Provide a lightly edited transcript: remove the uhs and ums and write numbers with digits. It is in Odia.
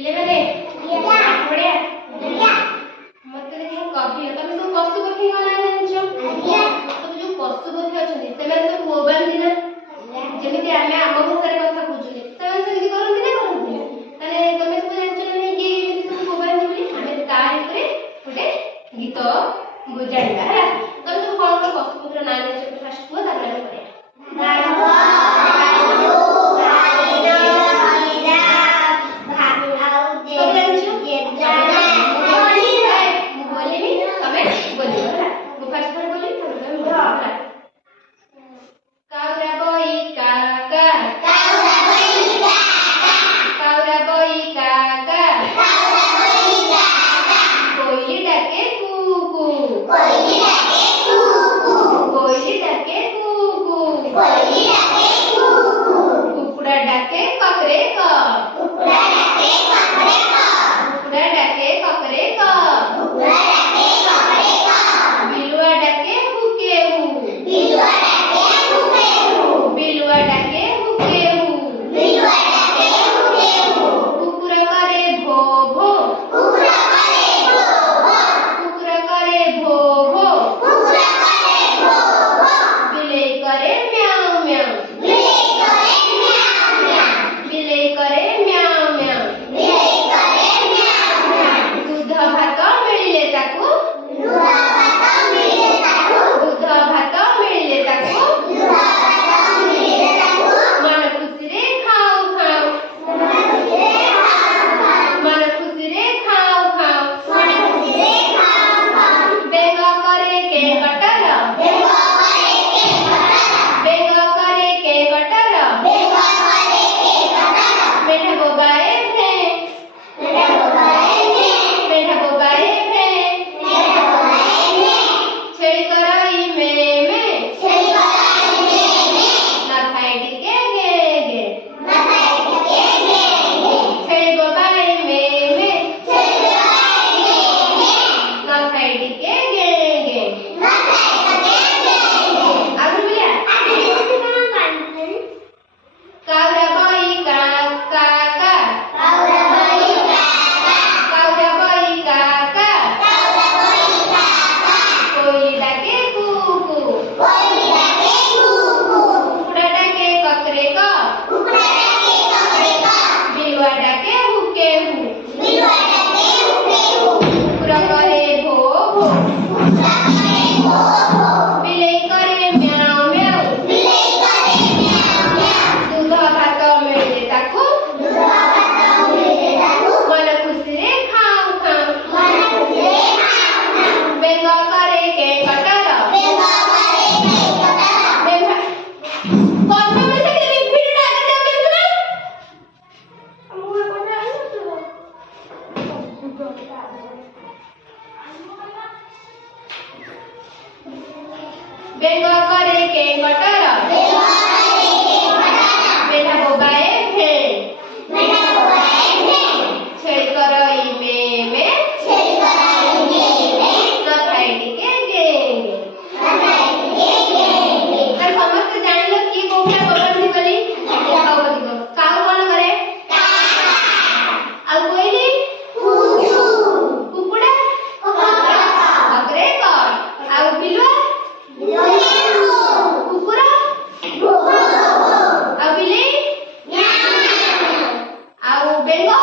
ପିଲେମାନେ ବଢିଆ ମତେ ଦେଖି କହିଲ ତମେ ସବୁ ପଶୁ ପକ୍ଷୀ ନାଁ ଜାଣିଛ? ସବୁ ଯୋଉ ପଶୁ ପକ୍ଷୀ ଅଛନ୍ତି ସେମାନେ ସବୁ ବୋବାନ୍ତି ନା? ଯେମିତି ଆମେ ଆମ ଭାଷାରେ କଥା କହୁଛନ୍ତି ସେମାନେ ସେମିତି କରନ୍ତି ନା କରନ୍ତି? ତାହେଲେ ତମେ ସବୁ ଜାଣିଛ ନା ନାଇଁ କିଏ କେମିତି ସବୁ ବୋବାନ୍ତି ବୋଲି? ଆମେ ତାରି ଉପରେ ଗୋଟେ ଗୀତ ଜାଣିବା ହେଲା। ତମେ ସବୁ କଣ କଣ ପଶୁ ପକ୍ଷୀର ନାଁ ଜାଣିଛ ଫାର୍ଷ୍ଟ କୁହ, ତାପରେ ଆମେ କରିବା। बेंगा करे के कटरा बेटा बोबाए फे छेड़ करई में ना खाई के गेंगे तर समस्त जानिलो की कोठा बोलती बोली काऊ दिगो काऊ कोन करे आ कोइली कुकुड़ा बकरे का आ बिलुआ कुकुरा आ बिलेई आ बेंगो